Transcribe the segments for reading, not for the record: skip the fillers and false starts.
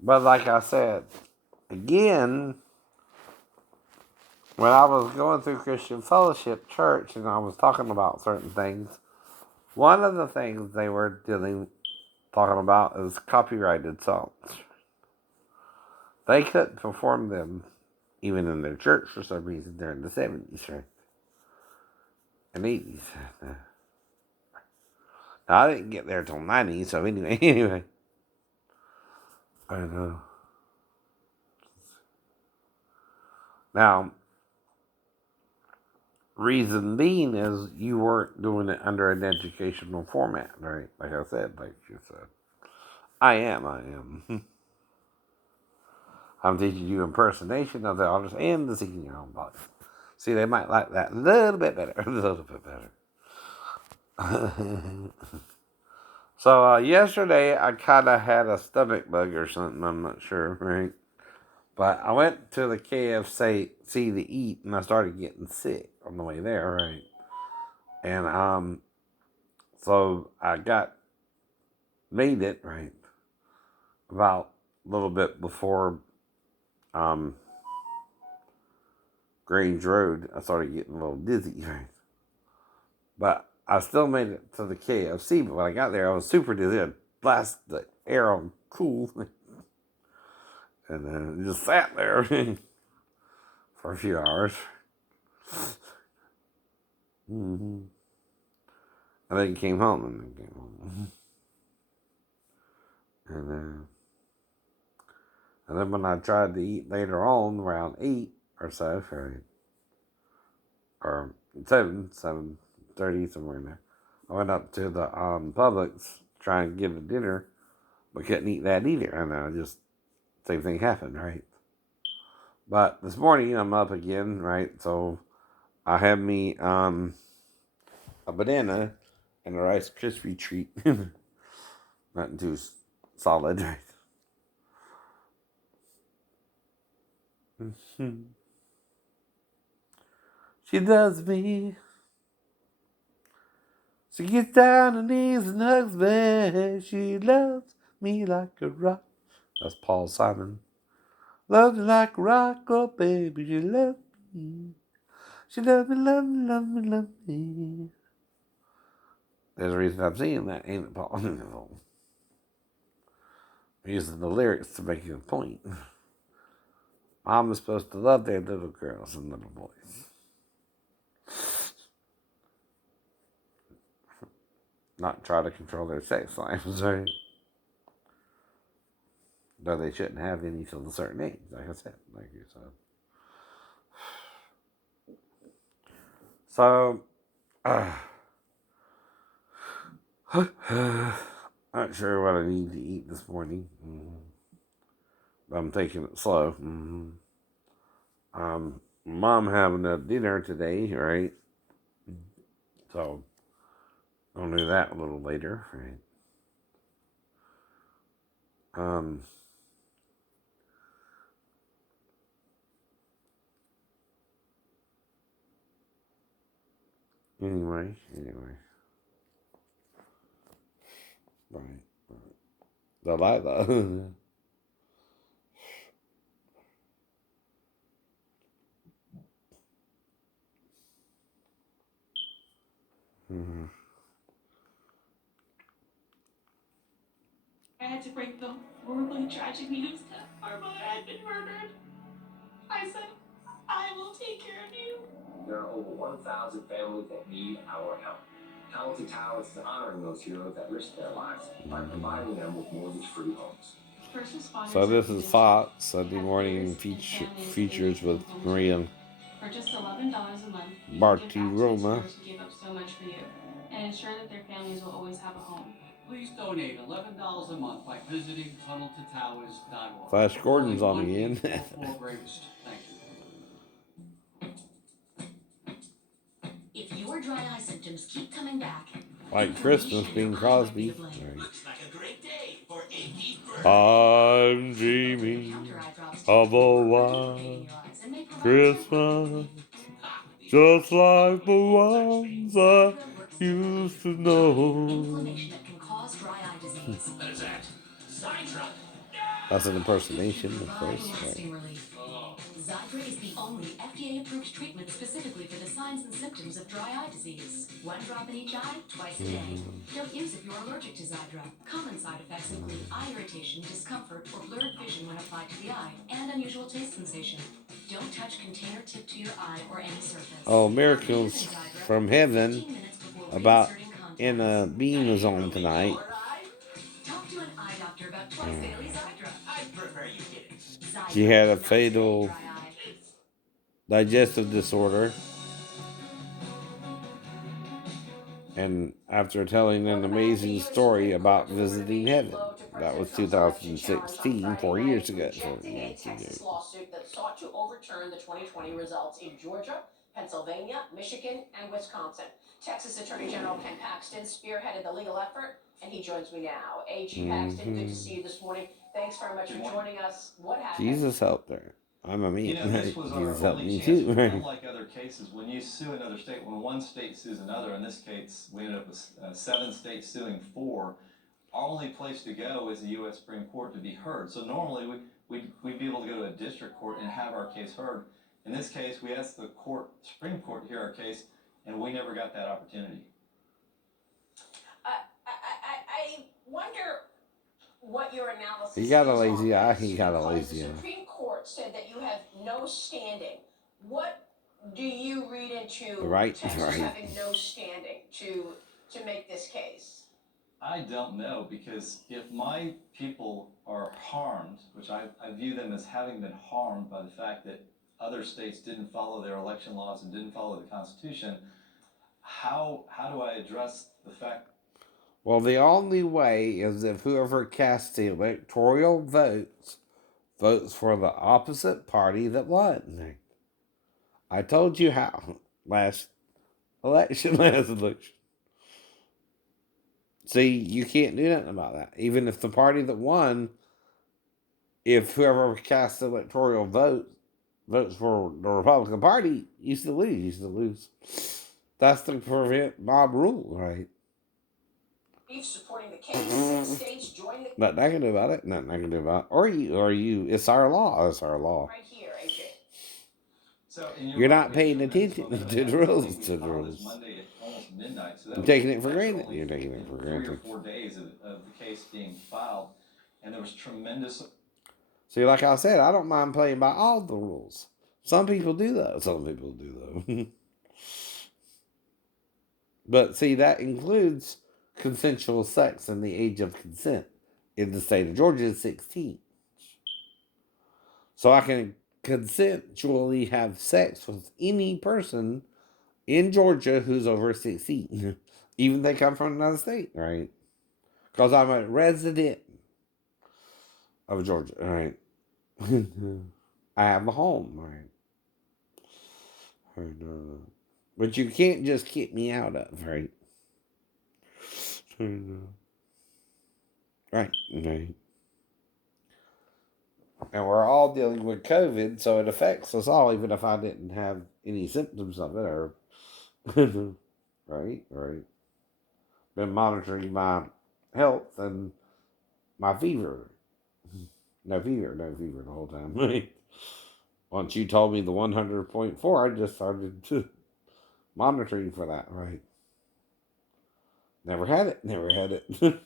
But like I said, again, when I was going through Christian Fellowship Church and I was talking about certain things, one of the things they were talking about is copyrighted songs. They couldn't perform them even in their church for some reason during the 70s, right? And 80s. Now, I didn't get there till 90s, so anyway. I know. Now, reason being is you weren't doing it under an educational format, right? Like I said, like you said. I am. I'm teaching you impersonation of the artist and the singing your own voice. See, they might like that a little bit better. A little bit better. So yesterday I kind of had a stomach bug or something. I'm not sure, right? But I went to the KFC to eat, and I started getting sick on the way there, right? And so I made it right about a little bit before um Grange Road. I started getting a little dizzy, right? But I still made it to the KFC. But when I got there, I was super dizzy. I blasted the air on cool, and then just sat there for a few hours. Mm-hmm. And then came home and then came home. And then when I tried to eat later on, around 8 or so, or 7:30, somewhere in there, I went up to the Publix trying to get a dinner, but couldn't eat that either. And just same thing happened, right? But this morning I'm up again, right? So I have me a banana and a Rice Krispie treat. Nothing too solid, right? She loves me. She gets down her knees and hugs me. She loves me like a rock. That's Paul Simon. Loves me like a rock, oh baby, she loves me. She loves me, love me, love me, love me. There's a reason I'm singing that, ain't it, Paul? I'm using the lyrics to make a point. Mom is supposed to love their little girls and little boys. Not try to control their sex lives, right? Though they shouldn't have any till a certain age, like I said, like you said. So, not sure what I need to eat this morning. But I'm taking it slow. Mom having a dinner today, right? So I'll do that a little later, right? Um, anyway. Right. Delilah. I had to break the horribly tragic news that our mother had been murdered. I said, I will take care of you. There are over 1,000 families that need our help. Talented Towers is honoring those heroes that risked their lives by providing them with mortgage-free homes. First So responders are this is conditioned. Fox Sunday They have years morning to give families features meaningful with home care. Maria For just $11 a month, you can give back to these Bartiroma. heroes who gave up so much for you and ensure that their families will always have a home. Please donate $11 a month by visiting tunneltotowers.org. Flash Gordon's Calling on again. 1-844 Bravest. Thank you. If your dry eye symptoms keep coming back, Like Christmas, inflammation in your Bing eye might be Crosby. to blame. Right. Looks like a great day for achy burn. I'm Over-the-counter dreaming eye drops of typically a work for lubricating white your eyes and may provide temporary Christmas, relief. just like the ones I used to know. Inflammation that can cause dry eye disease. What is that? Sign truck. That's an impersonation, of Dry course. Right. blasting relief. Xiidra is the only FDA-approved treatment specifically for the signs and symptoms of dry eye disease. One drop in each eye, twice a day. Don't use if you're allergic to Xiidra. Common side effects include eye irritation, discomfort, or blurred vision when applied to the eye, and unusual taste sensation. Don't touch container tip to your eye or any surface. Oh, After miracles using Xiidra, from wait heaven 15 minutes before about reinserting contacts. in a beam was on tonight. Talk to an eye doctor about twice daily Xiidra. I'd prefer you didn't. She Xiidra had a does not stay fatal dry eye. digestive disorder. And after telling an amazing story about visiting heaven, that was 2016, 4 years ago. 4 Rejecting a years Texas ago. lawsuit that sought to overturn the 2020 results in Georgia, Pennsylvania, Michigan, and Wisconsin. Texas Attorney General Ken Paxton spearheaded the legal effort, and he joins me now. AG Paxton, good to see you this morning. Thanks very much for joining us. What happened? Jesus helped her. I'm a You man. know, this was Jesus our helped only me chance. too. Unlike other cases, when you sue another state, when one state sues another, in this case, we ended up with 7 states suing 4. Our only place to go is the U.S. Supreme Court to be heard. So normally we'd be able to go to a district court and have our case heard. In this case, we asked the Supreme Court to hear our case, and we never got that opportunity. I wonder what your analysis He got a is lazy on eye. this, He got a because lazy the eye. Supreme Court said that you have no standing. What do you read into Right, Texas right. having no standing to make this case? I don't know, because if my people are harmed, which I view them as having been harmed by the fact that other states didn't follow their election laws and didn't follow the Constitution, how do I address the fact? Well, the only way is if whoever casts the electoral votes for the opposite party that won. I told you how last election, last election. See, you can't do nothing about that. Even if the party that won, if whoever cast the electoral votes for the Republican Party, you still lose. You still lose. That's the prevent mob rule, right? Supporting the case, states join the Nothing I can do about it. Nothing I can do about it. Or you. It's our law. It's our law. right here, AJ. So, and You're right, not we paying haven't attention spoken to about the that. I rules. think we To the filed this rules. Monday at almost midnight, so that You're was taking it for after granted. only, You're taking it for 3 or granted. 4 days of the case being filed, and there was tremendous. See, like I said, I don't mind playing by all the rules. Some people do though. Some people do though. But see, that includes consensual sex and the age of consent. In the state of Georgia, is 16. So I can consensually have sex with any person in Georgia who's over 16. Even if they come from another state, right? Because I'm a resident of Georgia, right? I have a home, right? And, but you can't just kick me out of, right? Right, right. And we're all dealing with COVID, so it affects us all, even if I didn't have any symptoms of it, or right, right. Been monitoring my health and my fever. No fever, no fever the whole time. Right. Once you told me the 100.4, I just started to monitoring for that. Right. Never had it. Never had it. So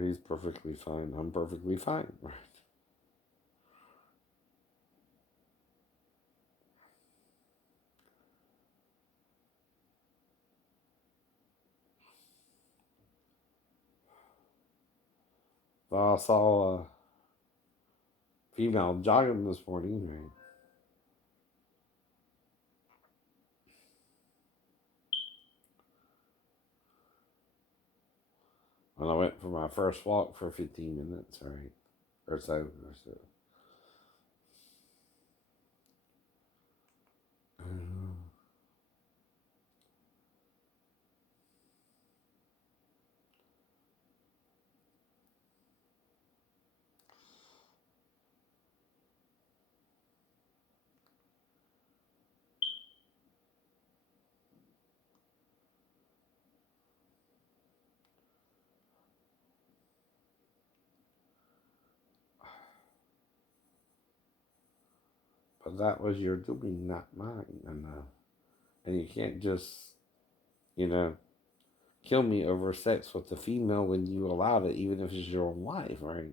he's perfectly fine. I'm perfectly fine. Right. So I saw a female jogging this morning. Right. When I went for my first walk for 15 minutes, right? Or so, or so. But that was your doing, not mine. And you can't just, you know, kill me over sex with the female when you allowed it, even if it's your own wife, right?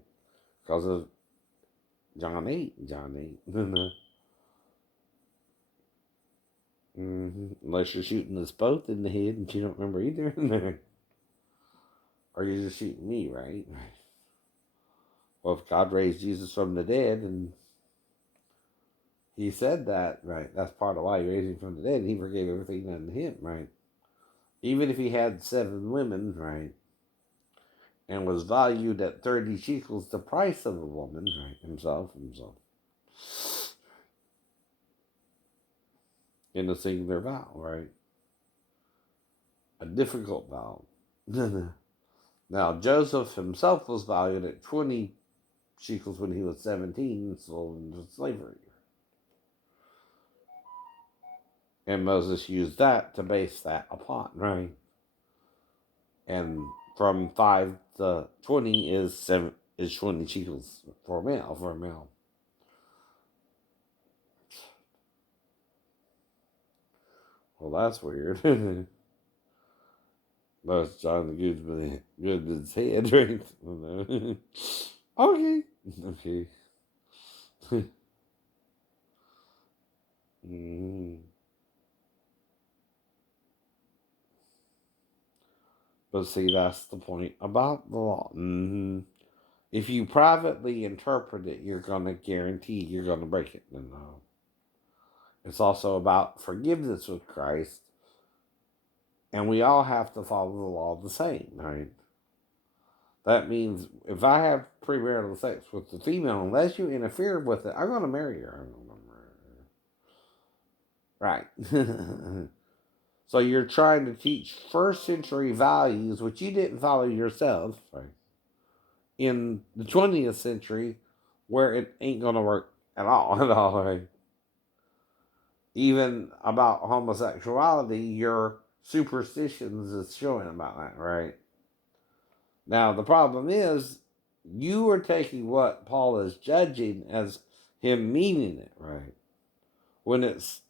Because of John 8. John 8. Unless you're shooting us both in the head and you don't remember either. Or you're just shooting me, right? Well, if God raised Jesus from the dead and he said that, right, that's part of why he raised him from the dead, and he forgave everything done to him, right? Even if he had 7 women, right, and was valued at 30 shekels, the price of a woman, right, himself, in a singular vow, right? A difficult vow. Now, Joseph himself was valued at 20 shekels when he was 17 and sold into slavery. And Moses used that to base that upon, right? And from 5 to 20 is 20 shekels for a male. Well, that's weird. That's John Goodman's head, right? Okay. Okay. mm. But see, that's the point about the law. If you privately interpret it, you're going to guarantee you're going to break it. And it's also about forgiveness with Christ. And we all have to follow the law the same, right? That means if I have premarital sex with the female, unless you interfere with it, I'm going to marry her. Right. So you're trying to teach first century values, which you didn't follow yourself, right? In the 20th century, where it ain't going to work at all, right? Even about homosexuality, your superstitions is showing about that, right? Now, the problem is, you are taking what Paul is judging as him meaning it, right? When it's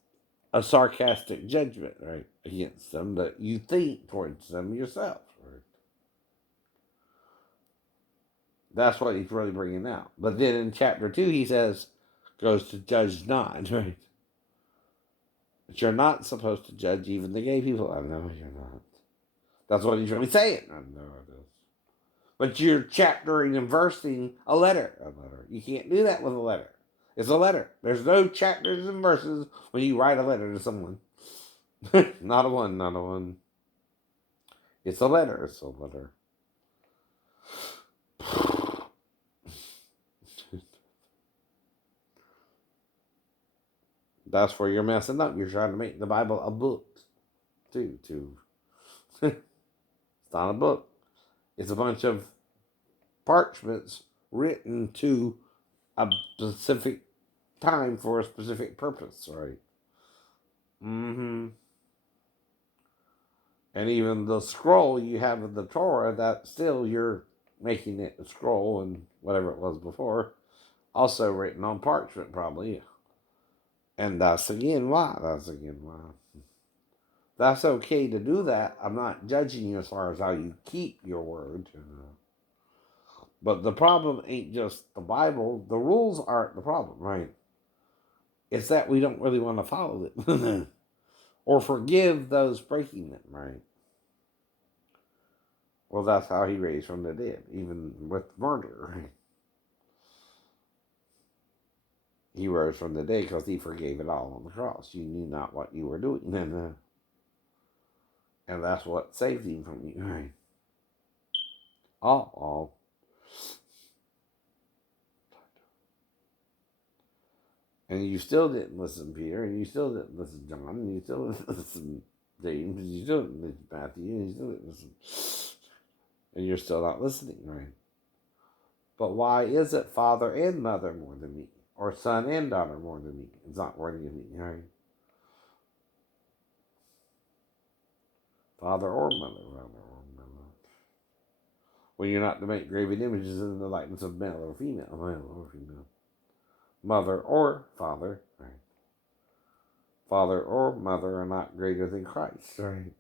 a sarcastic judgment, right, against them that you think towards them yourself, right? That's what he's really bringing out. But then in chapter 2, he says, goes to judge not, right? But you're not supposed to judge even the gay people. I know you're not. That's what he's really saying. I know it is. But you're chaptering and versing a letter. You can't do that with a letter. It's a letter. There's no chapters and verses when you write a letter to someone. Not a one. It's a letter. That's where you're messing up. You're trying to make the Bible a book, too. It's not a book. It's a bunch of parchments written to a specific time for a specific purpose, right? And even the scroll you have in the Torah, that still you're making it a scroll and whatever it was before, also written on parchment, probably. And that's again why. That's okay to do that. I'm not judging you as far as how you keep your word. But the problem ain't just the Bible. The rules aren't the problem, right? It's that we don't really want to follow them or forgive those breaking them, right? Well, that's how he raised from the dead, even with murder, right? He rose from the dead because he forgave it all on the cross. You knew not what you were doing. And that's what saved him from you, right? All. And you still didn't listen, Peter, and you still didn't listen, John, and you still didn't listen, James, and you still didn't listen, Matthew, and you still didn't listen. And you're still not listening, right? But why is it father and mother more than me? Or son and daughter more than me? It's not worthy of me, right? Father or mother, when you're not to make graven images in the likeness of male or female, mother or father, right? Father or mother are not greater than Christ, right?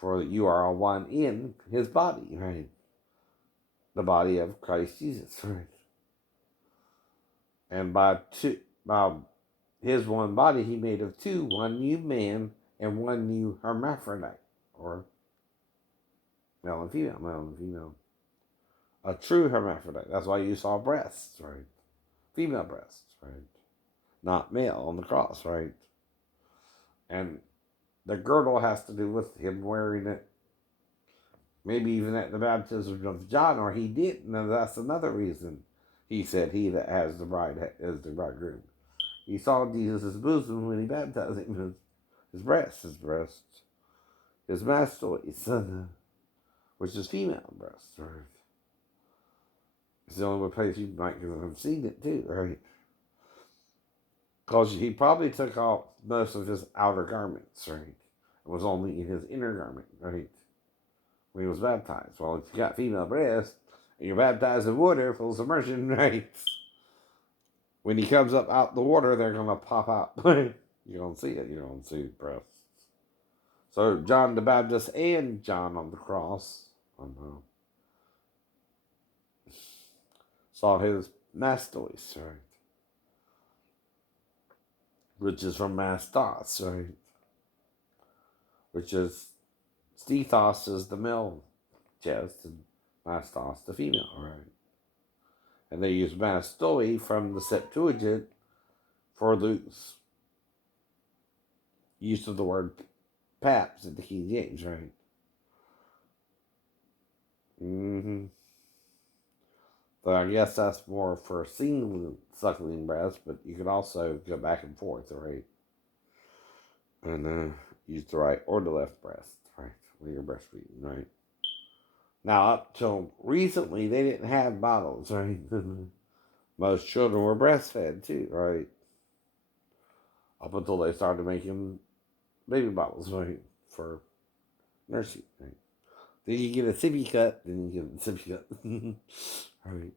For you are all one in his body, right? The body of Christ Jesus, right? And by his one body, he made of two, one new man and one new hermaphrodite, or male and female, male and female. A true hermaphrodite. That's why you saw breasts, right? Female breasts, right? Not male on the cross, right? And the girdle has to do with him wearing it, maybe even at the baptism of John, or he didn't. And that's another reason he said, "He that has the bride is the bridegroom." He saw Jesus' bosom when he baptized him, his breast, his mastoid, which is female breast, right? It's the only place you might have seen it too, right? Because he probably took off most of his outer garments, right? It was only in his inner garment, right? When he was baptized. Well, if you got female breasts and you're baptized in water, full submersion, right? When he comes up out the water, they're going to pop out. You're going to see it. You're going to see the breasts. So John the Baptist and John on the cross saw his mastois, right? Which is from mastos, right? Which is, stethos is the male chest and mastos the female, right? And they use mastoi from the Septuagint for Luke's use of the word paps in the King James, right? Mm-hmm. So I guess that's more for single suckling breast, but you could also go back and forth, right? And use the right or the left breast, right? When you're breastfeeding, right? Now, up till recently, they didn't have bottles, right? Most children were breastfed too, right? Up until they started making baby bottles, right? For nursing, right? Then you get a sippy cut, then you get a sippy cut, right?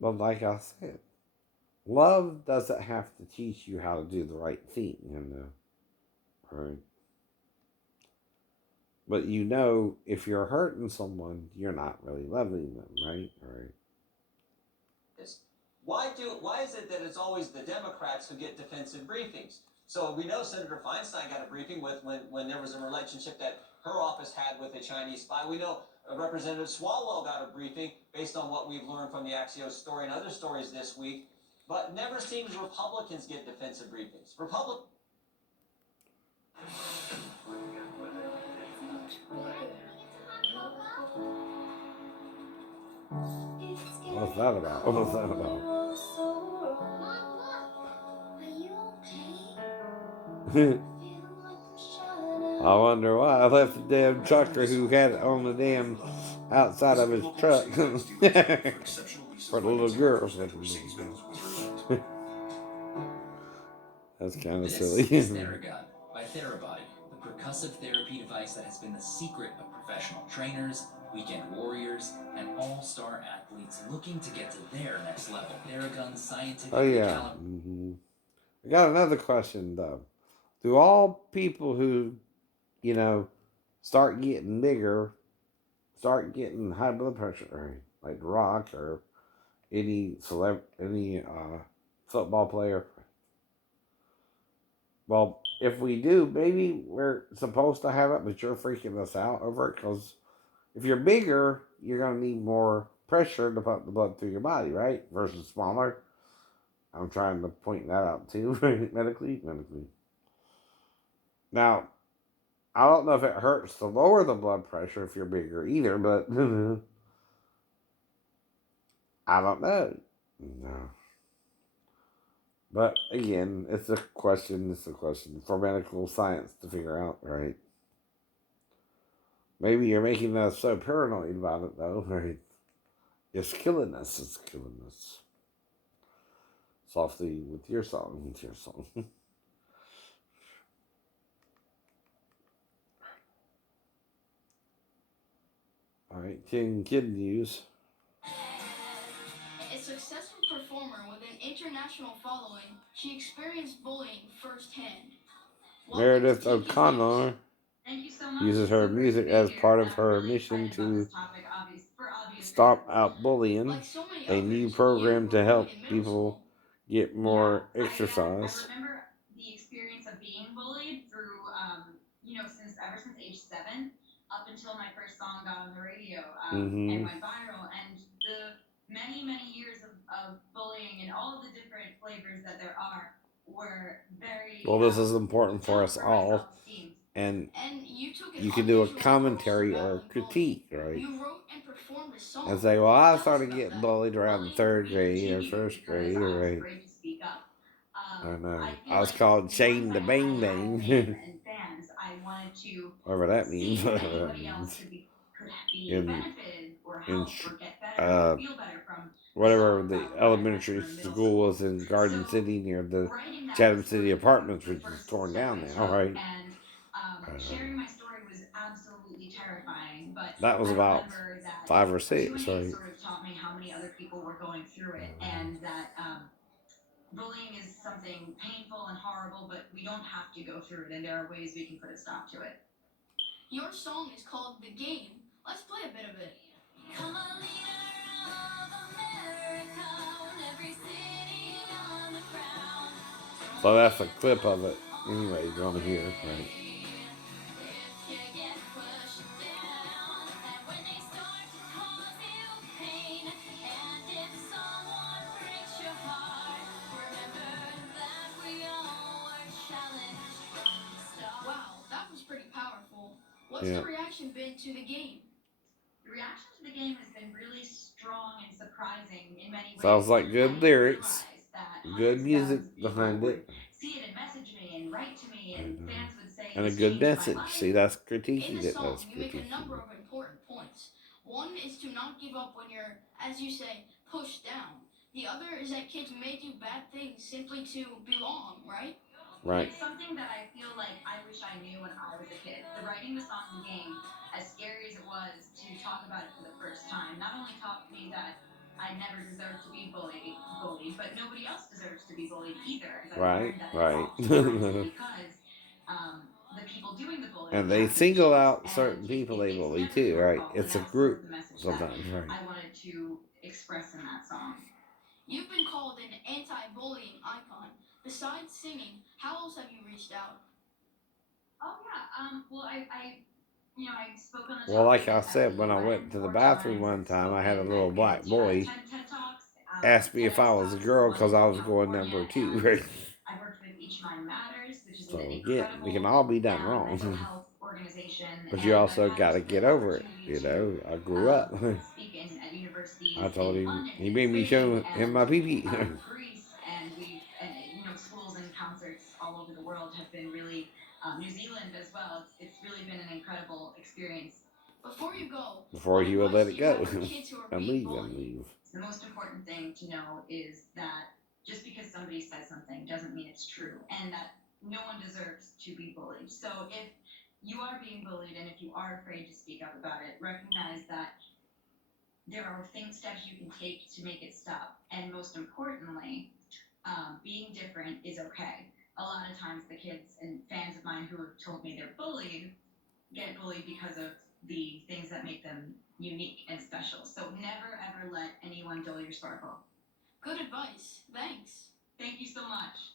But like I said, love doesn't have to teach you how to do the right thing, right? But if you're hurting someone, you're not really loving them, right? Right. Why is it that it's always the Democrats who get defensive briefings? So we know Senator Feinstein got a briefing when there was a relationship that her office had with a Chinese spy. We know Representative Swalwell got a briefing based on what we've learned from the Axios story and other stories this week. But never seems Republicans get defensive briefings. What's that about? What's that about? I wonder why I left the damn trucker who had it on the damn outside of his truck for the little girls. That's kind of silly. This is Theragun by Therabody, the percussive therapy device that has been the secret of professional trainers, weekend warriors, and all-star athletes looking to get to their next level. Theragun's Oh scientifically yeah. I got another question though. Do all people who, you know, start getting bigger, start getting high blood pressure, right? Like The Rock or any football player? Well, if we do, maybe we're supposed to have it, but you're freaking us out over it because if you're bigger, you're going to need more pressure to pump the blood through your body, right? Versus smaller. I'm trying to point that out too, medically. Now, I don't know if it hurts to lower the blood pressure if you're bigger either, but I don't know. No. But again, it's a question for medical science to figure out, right? Maybe you're making us so paranoid about it, though, right? It's killing us. It's killing us. Softly with your song. With your song. All right, kid news. A successful performer with an international following, she experienced bullying firsthand. Welcome to Meredith Teen Kids News. O'Connor Thank you so much. uses It's her so great to music be as here. part of I'm her really mission excited about to this topic, for obvious stop reasons. out bullying, Like so many a new others, you program were to bullied help in middle people school. get Yeah, more I exercise. remember the experience of being bullied through, since ever since age 7 up until my first song got on the radio and Mm-hmm. went viral, and the many years of bullying and all of the different flavors that there are were very Well, this is important for tough us for my all, self-esteem. and And you took an you can do a unusual approach to commentary or a battling bullying. critique, right? You wrote and performed a And song. say, well, I Tell us started about getting that. bullied around the Bullying third really grade or continued first because grade, I was right? afraid to speak up. I know. I feel I was like called once Shane the I Bang had Bang. fame and fans, I wanted to Whatever that means, see if whatever that anybody else means. could be In benefited or in help or get better or feel better from the whatever song the about what I went elementary through in middle school school. was in Garden So City near the writing that Chatham was City sort of Apartments, the which is first torn step down I now, took, right? and sharing my story was absolutely terrifying. But That was I about remember that 5 or 6, doing it right? sort of taught me how many other people were going through it, and that bullying is something painful and horrible, but we don't have to go through it, and there are ways we can put a stop to it. Your song is called The Game. Let's play a bit of it. Come a leader of America, when every city on the crown. So that's a clip of it. Anyway, you're gonna hear, right? If you get pushed down, and when they start to cause you pain, and if someone breaks your heart, remember that we all were challenged from the start. Wow, that was pretty powerful. What's Yeah. the reaction been to the game? The reaction to the game has been really strong and surprising in many Sounds ways. like I good didn't lyrics, realize that good hundreds of thousands music of people behind would it, see it and message me and write to me, and fans would say, and a "This good changed my message. life." See, that's In the critiquing it. That's song, you make a critiquing number it. of important points. One is to not give up when you're, as you say, pushed down. The other is that kids may do bad things simply to belong, right? Right. It's something that I feel like I wish I knew when I was a kid. The writing the song The Game, as scary as it was to talk about it for the first time, not only taught me that I never deserved to be bullied, but nobody else deserves to be bullied either. As I Right. learned that Right. oftentimes it's because the people doing the bullying And they have single addictions, out and certain people they it's bully never too, your right? fault. And It's a that's sort of group the message that sometimes, right? I wanted to express in that song. You've been called an anti-bullying icon. Besides singing, how else have you reached out? Oh yeah. Well, I spoke on the Well, like topic I at the said, when I UN went to the 4 times. bathroom one I've time, I had a spoken little black at boy TED Talks, ask me if I TEDx was a Talks, girl one because in I was going California, number 2, and right? I've worked with Each Mind Matters, which is an So again, we can incredible all be done mental wrong. health organization, But you and I've also had got to the get over it. opportunity You to know, I grew up. speak at universities I told in him, London he and made me Spain show him and my pee pee. Greece, and schools and concerts all over the world have been really New Zealand as well. It's really been an incredible experience. Before you go, Before what he would let advice it do you go. have for kids who are and being leave and bullied? leave. The most important thing to know is that just because somebody says something doesn't mean it's true, and that no one deserves to be bullied. So if you are being bullied and if you are afraid to speak up about it, recognize that there are steps you can take to make it stop. And most importantly, being different is okay. A lot of times, the kids and fans of mine who have told me they're bullied get bullied because of the things that make them unique and special. So never ever let anyone dull your sparkle. Good advice. Thanks. Thank you so much.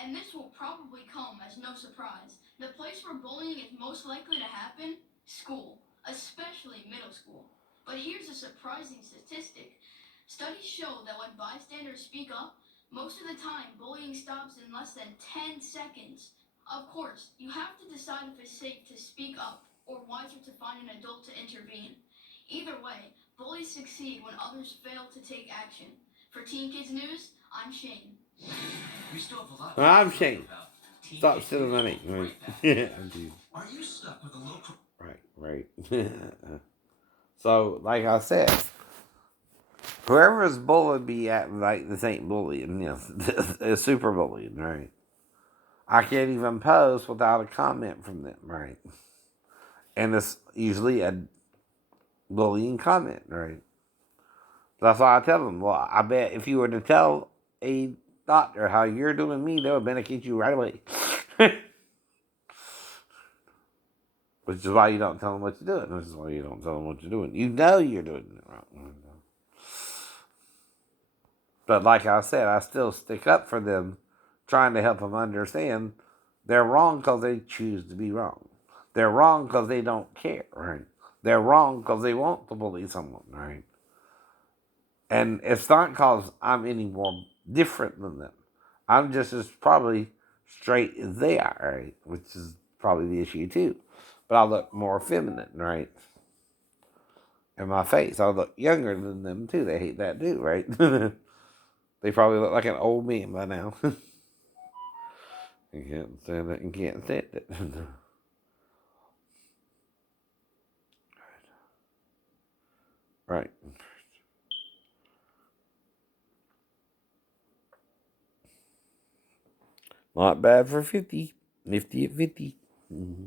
And this will probably come as no surprise. The place where bullying is most likely to happen? School, especially middle school. But here's a surprising statistic. Studies show that when bystanders speak up, most of the time bullying stops in less than 10 seconds. Of course, you have to decide if it's safe to speak up or wiser to find an adult to intervene. Either way, bullies succeed when others fail to take action. For Teen Kids News, I'm Shane. We still have a lot Well, I'm to talk Shane. about. Teen Stop Kids stealing News money. will be Right. right back. Yeah, I'm Are you stuck with a low Right. Right. right? So, like I said, whoever's bullied me acting like this ain't bullying, it's super bullying, right? I can't even post without a comment from them, right? And it's usually a bullying comment, right? That's why I tell them, well, I bet if you were to tell a doctor how you're doing me, they would medicate you right away. Which is why you don't tell them what you're doing. Which is why you don't tell them what you're doing. You know you're doing it wrong. But like I said, I still stick up for them, trying to help them understand they're wrong because they choose to be wrong. They're wrong because they don't care, right? They're wrong because they want to bully someone, right? And it's not because I'm any more different than them. I'm just as probably straight as they are, right? Which is probably the issue too. But I look more feminine, right? In my face, I look younger than them too. They hate that too, right? They probably look like an old man by now. You can't stand it and can't stand it. Right. Not bad for 50. Nifty at 50. Mm-hmm.